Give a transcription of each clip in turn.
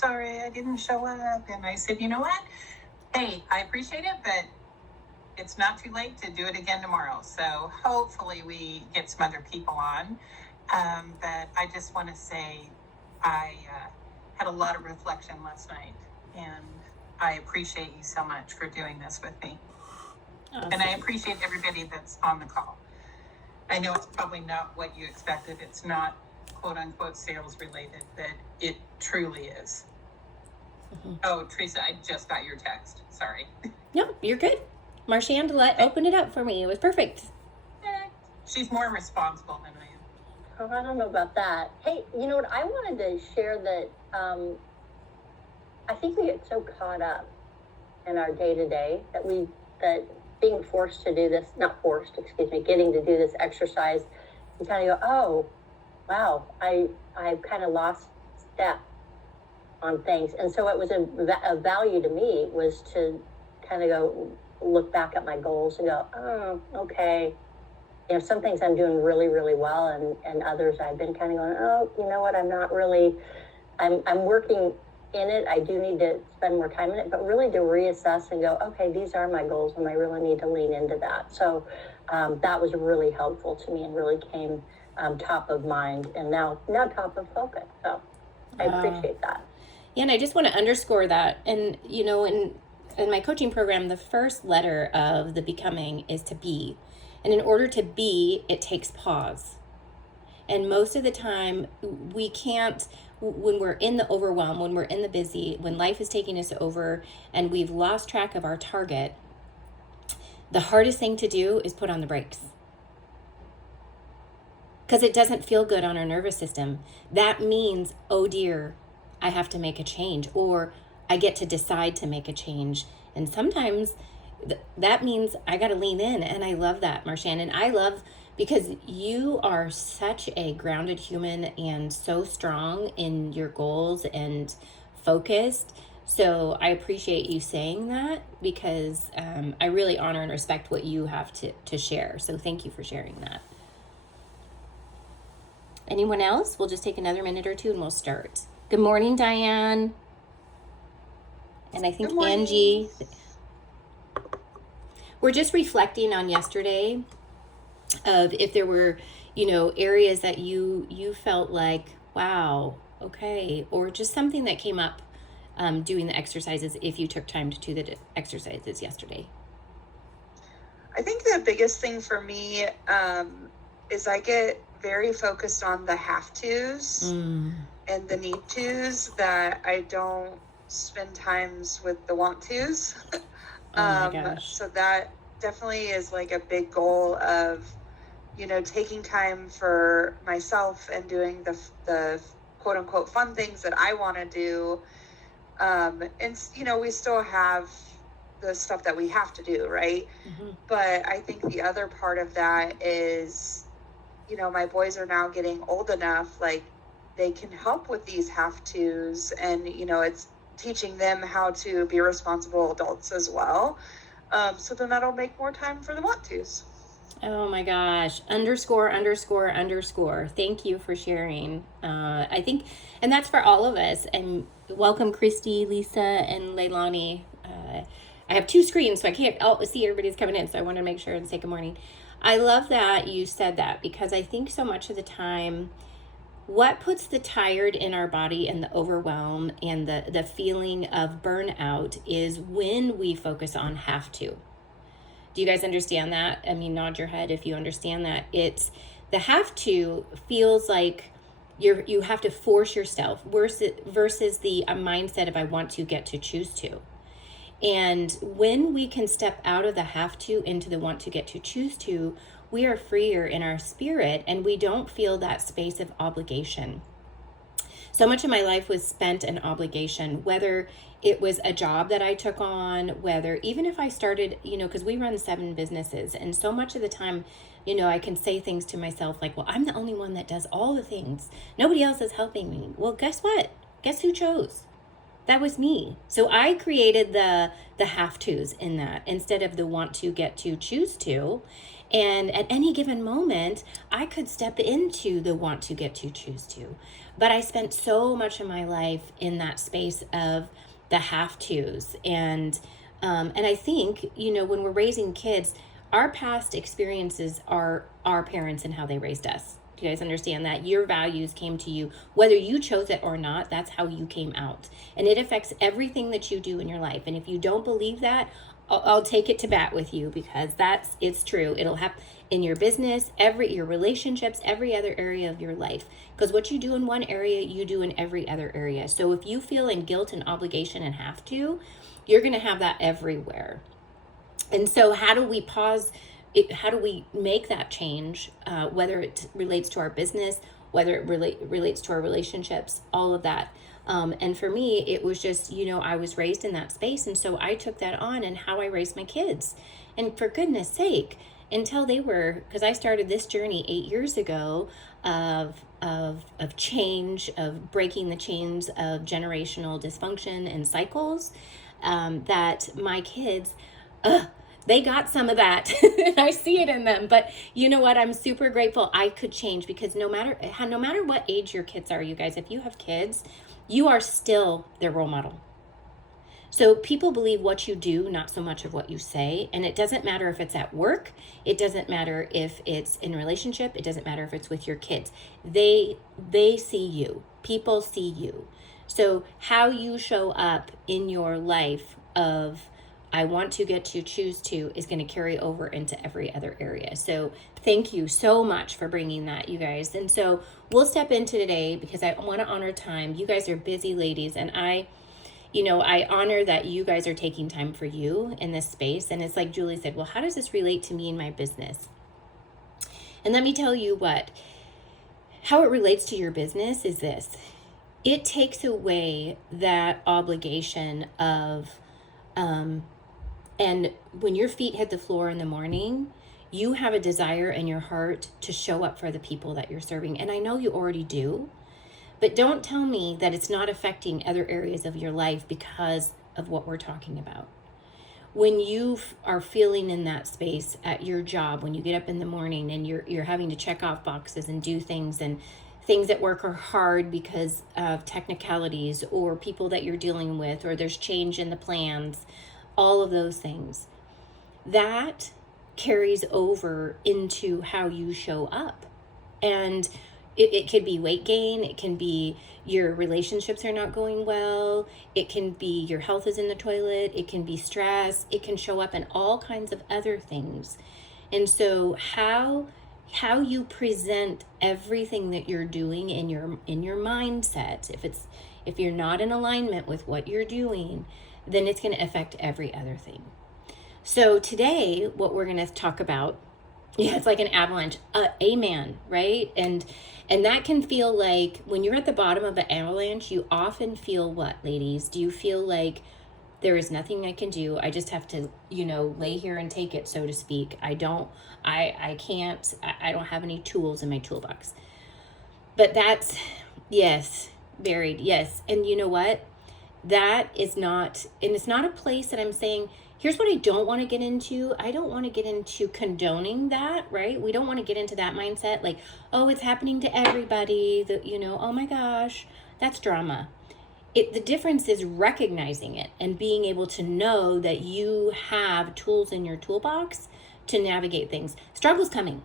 sorry I didn't show up. And I said, you know what? Hey, I appreciate it, but it's not too late to do it again tomorrow. So hopefully we get some other people on. But I just want to say I had a lot of reflection last night, and I appreciate you so much for doing this with me. Awesome. And I appreciate everybody that's on the call. I know it's probably not what you expected. It's not quote unquote sales related, but it truly is. Mm-hmm. Oh, Teresa, I just got your text. Sorry. No, you're good. Marchand opened it up for me. It was perfect. She's more responsible than I am. Oh, I don't know about that. Hey, you know what? I wanted to share that I think we get so caught up in our day-to-day that being forced to do this, not forced, excuse me, getting to do this exercise, you kind of go, oh, wow, I've kind of lost step on things. And so it was a value to me was to kind of go look back at my goals and go, oh, okay. You know, some things I'm doing really, really well, and others I've been kind of going, oh, you know what, I'm not really, I'm working in it. I do need to spend more time in it, but really to reassess and go, okay, these are my goals, and I really need to lean into that. So that was really helpful to me and really came top of mind, and now top of focus. So I appreciate that. Yeah, and I just want to underscore that. And, you know, in my coaching program, the first letter of the becoming is to be. And in order to be, it takes pause. And most of the time, we can't, when we're in the overwhelm, when we're in the busy, when life is taking us over and we've lost track of our target, the hardest thing to do is put on the brakes. Because it doesn't feel good on our nervous system. That means, oh dear, I have to make a change, or I get to decide to make a change. And sometimes that means I got to lean in. And I love that, Marchand. And I love, because you are such a grounded human and so strong in your goals and focused. So I appreciate you saying that, because I really honor and respect what you have to share. So thank you for sharing that. Anyone else? We'll just take another minute or two and we'll start. Good morning, Diane. And I think Angie. We're just reflecting on yesterday of if there were, you know, areas that you felt like, wow, okay, or just something that came up doing the exercises if you took time to do the exercises yesterday. I think the biggest thing for me is I get very focused on the have tos and the need tos, that I don't spend times with the want tos. Oh my gosh. So that definitely is like a big goal of, you know, taking time for myself and doing the quote unquote fun things that I want to do. And, you know, we still have the stuff that we have to do, right? Mm-hmm. But I think the other part of that is, you know, my boys are now getting old enough, like they can help with these have tos, and, you know, it's teaching them how to be responsible adults as well. So then that'll make more time for the want tos. Oh my gosh. Underscore. Thank you for sharing. I think, and that's for all of us. And welcome, Christy, Lisa, and Leilani. I have two screens, so I can't see everybody's coming in. So I want to make sure and say good morning. I love that you said that, because I think so much of the time, what puts the tired in our body and the overwhelm and the feeling of burnout is when we focus on have to. Do you guys understand that? I mean, nod your head if you understand that. It's the have to feels like you have to force yourself versus the mindset of I want to get to choose to. And when we can step out of the have to into the want to get to choose to, we are freer in our spirit and we don't feel that space of obligation. So much of my life was spent in obligation, whether it was a job that I took on, whether even if I started, you know, because we run 7 businesses. And so much of the time, you know, I can say things to myself like, well, I'm the only one that does all the things. Nobody else is helping me. Well, guess what? Guess who chose? That was me. So I created the have tos in that instead of the want to, get to, choose to. And at any given moment, I could step into the want to, get to, choose to. But I spent so much of my life in that space of the have tos. And I think, you know, when we're raising kids, our past experiences are our parents and how they raised us. Do you guys understand that? Your values came to you, whether you chose it or not, that's how you came out. And it affects everything that you do in your life. And if you don't believe that, I'll take it to bat with you, because it's true. It'll happen in your business, your relationships, every other area of your life. Because what you do in one area, you do in every other area. So if you feel in guilt and obligation and have to, you're going to have that everywhere. And so how do we pause? How do we make that change, whether it relates to our business, whether it relates to our relationships, all of that. And for me, it was just, you know, I was raised in that space. And so I took that on and how I raised my kids. And for goodness sake, until they were, because I started this journey 8 years ago of change, of breaking the chains of generational dysfunction and cycles, that my kids, they got some of that. I see it in them. But you know what? I'm super grateful I could change, because no matter what age your kids are, you guys, if you have kids, you are still their role model. So people believe what you do, not so much of what you say. And it doesn't matter if it's at work. It doesn't matter if it's in a relationship. It doesn't matter if it's with your kids. They see you. People see you. So how you show up in your life of I want to, get to, choose to is going to carry over into every other area. So thank you so much for bringing that, you guys. And so we'll step into today, because I want to honor time. You guys are busy ladies, and I honor that you guys are taking time for you in this space. And it's like Julie said, well, how does this relate to me in my business? And let me tell you how it relates to your business is this. It takes away that obligation of, and when your feet hit the floor in the morning, you have a desire in your heart to show up for the people that you're serving. And I know you already do, but don't tell me that it's not affecting other areas of your life because of what we're talking about. When you are feeling in that space at your job, when you get up in the morning and you're having to check off boxes and do things, and things at work are hard because of technicalities or people that you're dealing with, or there's change in the plans, all of those things, that carries over into how you show up. And it could be weight gain. It can be your relationships are not going well. It can be your health is in the toilet. It can be stress. It can show up in all kinds of other things. And so how you present everything that you're doing in your mindset, if you're not in alignment with what you're doing, then it's going to affect every other thing. So today, what we're going to talk about, it's like an avalanche, amen, right? And that can feel like when you're at the bottom of an avalanche, you often feel what, ladies? Do you feel like there is nothing I can do? I just have to, lay here and take it, so to speak. I don't have any tools in my toolbox. But that's, yes, buried, yes. And you know what? That is not, and it's not a place that I'm saying, here's what I don't want to get into. I don't want to get into condoning that, right? We don't want to get into that mindset like, oh, it's happening to everybody, oh my gosh, that's drama. The difference is recognizing it and being able to know that you have tools in your toolbox to navigate things. Struggle's coming,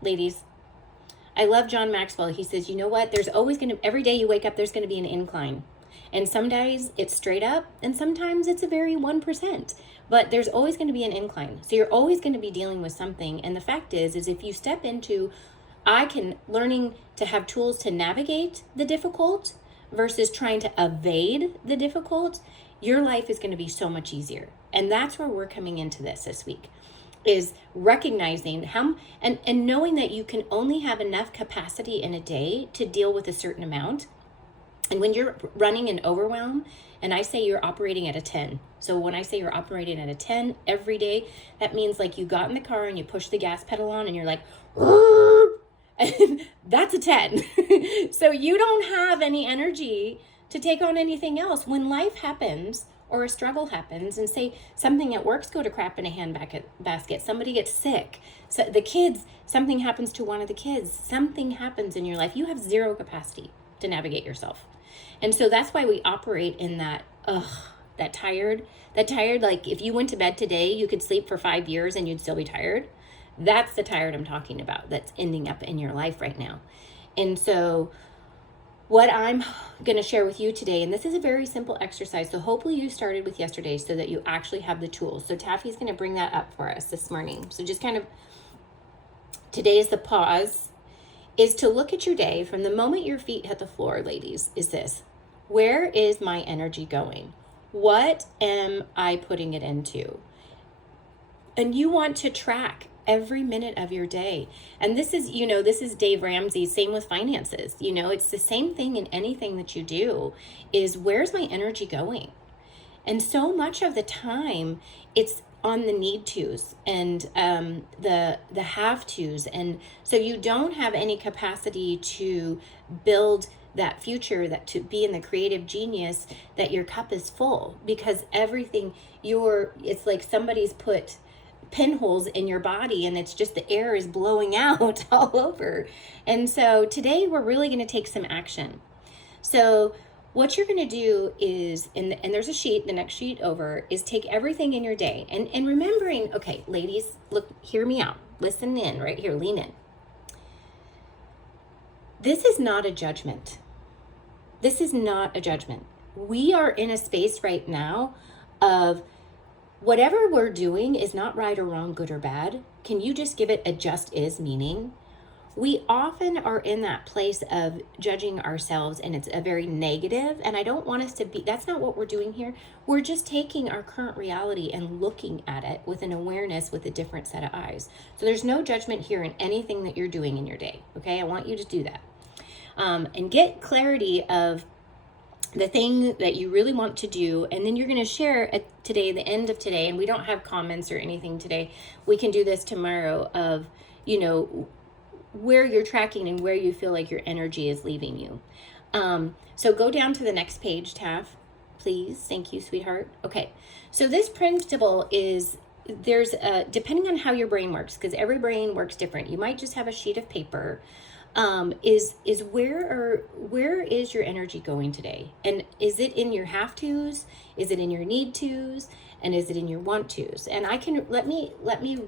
ladies. I love John Maxwell. He says, you know what? There's always every day you wake up, there's going to be an incline. And some days it's straight up, and sometimes it's a very 1%. But there's always going to be an incline. So you're always going to be dealing with something. And the fact is if you step into, learning to have tools to navigate the difficult versus trying to evade the difficult, your life is going to be so much easier. And that's where we're coming into this week, is recognizing how, and knowing that you can only have enough capacity in a day to deal with a certain amount. And when you're running in overwhelm, and I say you're operating at a 10. So when I say you're operating at a 10 every day, that means like you got in the car and you push the gas pedal on and you're like, and that's a 10. So you don't have any energy to take on anything else. When life happens or a struggle happens, and say something at work's go to crap in a basket, somebody gets sick, so the kids, something happens to one of the kids, something happens in your life, you have zero capacity to navigate yourself. And so that's why we operate in that, that tired, like if you went to bed today, you could sleep for 5 years and you'd still be tired. That's the tired I'm talking about that's ending up in your life right now. And so what I'm going to share with you today, and this is a very simple exercise, so hopefully you started with yesterday so that you actually have the tools. So Taffy's going to bring that up for us this morning. So just kind of, today is the pause, is to look at your day from the moment your feet hit the floor, ladies, is this: where is my energy going? What am I putting it into? And you want to track every minute of your day. And this is, this is Dave Ramsey, same with finances. It's the same thing in anything that you do, is where's my energy going? And so much of the time it's on the need tos and the have tos. And so you don't have any capacity to build that future, that to be in the creative genius, that your cup is full, because everything it's like somebody's put pinholes in your body and it's just the air is blowing out all over. And so today we're really going to take some action. So what you're going to do is, and there's a sheet, the next sheet over, is take everything in your day and remembering, okay, ladies, look, hear me out, listen in right here, lean in. This is not a judgment. This is not a judgment. We are in a space right now of whatever we're doing is not right or wrong, good or bad. Can you just give it a just is meaning? We often are in that place of judging ourselves, and it's a very negative, and I don't want us to be, that's not what we're doing here. We're just taking our current reality and looking at it with an awareness, with a different set of eyes. So there's no judgment here in anything that you're doing in your day, okay? I want you to do that. And get clarity of the thing that you really want to do, and then you're going to share at today, the end of today, and we don't have comments or anything today. We can do this tomorrow of, where you're tracking and where you feel like your energy is leaving you. So go down to the next page, Taff, please. Thank you, sweetheart. Okay, so this principle is, there's depending on how your brain works, because every brain works different. You might just have a sheet of paper. Is where is your energy going today? And is it in your have tos? Is it in your need tos? And is it in your want tos? And I can, let me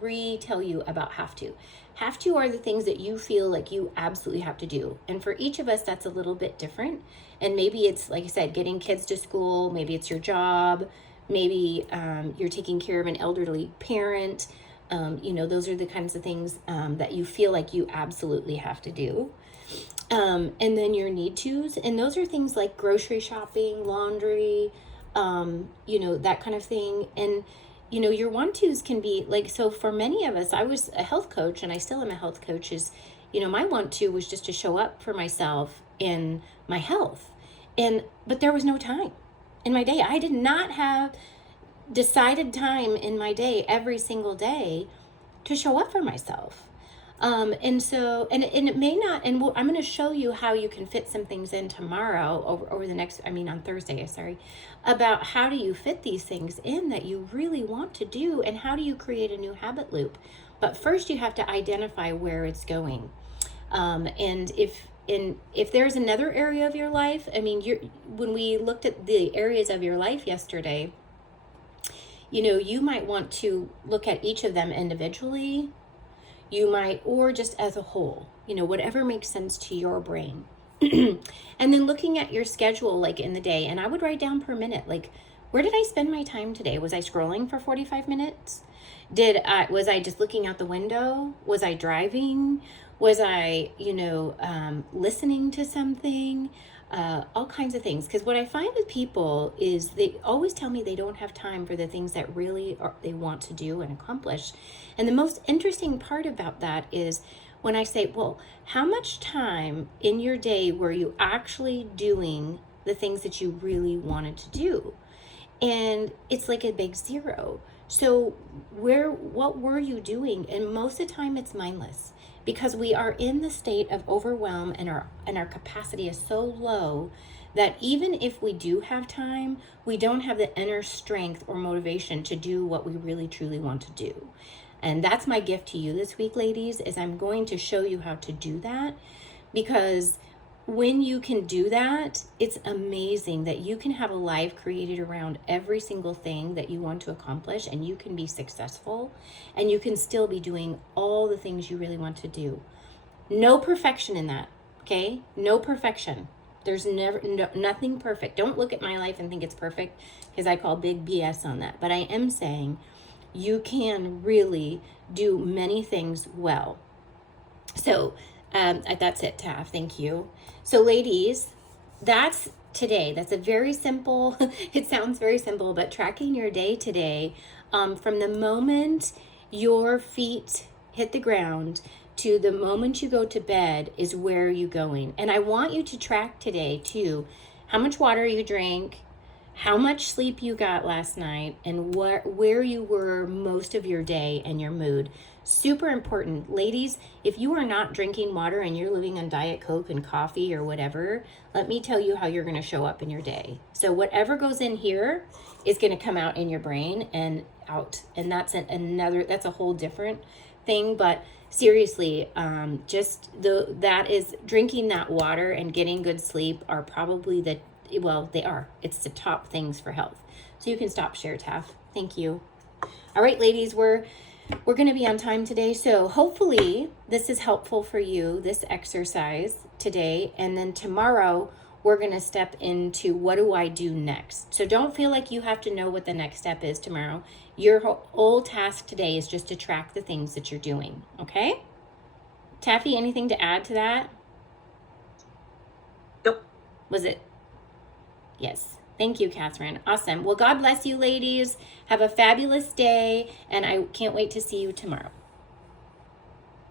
retell you about have to. Have to are the things that you feel like you absolutely have to do. And for each of us, that's a little bit different. And maybe it's, like I said, getting kids to school. Maybe it's your job. Maybe you're taking care of an elderly parent. Those are the kinds of things that you feel like you absolutely have to do. And then your need tos, and those are things like grocery shopping, laundry, that kind of thing. And, your want tos can be like, so for many of us, I was a health coach and I still am a health coach, is, my want to was just to show up for myself in my health. But there was no time in my day. I did not have decided time in my day every single day to show up for myself. And it may not, and I'm going to show you how you can fit some things in tomorrow over the next, on Thursday, sorry, about how do you fit these things in that you really want to do, and how do you create a new habit loop. But first you have to identify where it's going. And if there's another area of your life, when we looked at the areas of your life yesterday, you might want to look at each of them individually. You might, or just as a whole, whatever makes sense to your brain. And then looking at your schedule, like in the day, and I would write down per minute, like, where did I spend my time today? Was I scrolling for 45 minutes? Was I just looking out the window? Was I driving? Was I, listening to something? All kinds of things. Because what I find with people is they always tell me they don't have time for the things that really they want to do and accomplish. And the most interesting part about that is when I say, well, how much time in your day were you actually doing the things that you really wanted to do? And it's like a big zero. So what were you doing? And most of the time it's mindless, because we are in the state of overwhelm, and our capacity is so low that even if we do have time, we don't have the inner strength or motivation to do what we really truly want to do. And that's my gift to you this week, ladies, is I'm going to show you how to do that, because when you can do that, it's amazing that you can have a life created around every single thing that you want to accomplish, and you can be successful, and you can still be doing all the things you really want to do. No perfection in that, okay? No perfection. There's nothing perfect. Don't look at my life and think it's perfect, because I call big BS on that. But I am saying you can really do many things well. So that's it, Taff. Thank you. So ladies, that's today. That's a very simple, it sounds very simple, but tracking your day today, from the moment your feet hit the ground to the moment you go to bed is where you're going. And I want you to track today too, how much water you drank, how much sleep you got last night, and where you were most of your day and your mood. Super important. Ladies, if you are not drinking water and you're living on Diet Coke and coffee or whatever, let me tell you how you're going to show up in your day. So whatever goes in here is going to come out in your brain and out. And that's that's a whole different thing. But seriously, that is drinking that water and getting good sleep are probably it's the top things for health. So you can stop share, Taff. Thank you. All right, ladies, we're going to be on time today. So hopefully this is helpful for you, this exercise today. And then tomorrow we're going to step into what do I do next? So don't feel like you have to know what the next step is tomorrow. Your whole task today is just to track the things that you're doing. Okay? Taffy, anything to add to that? Nope. Was it? Yes. Thank you, Catherine. Awesome. Well, God bless you, ladies. Have a fabulous day, and I can't wait to see you tomorrow.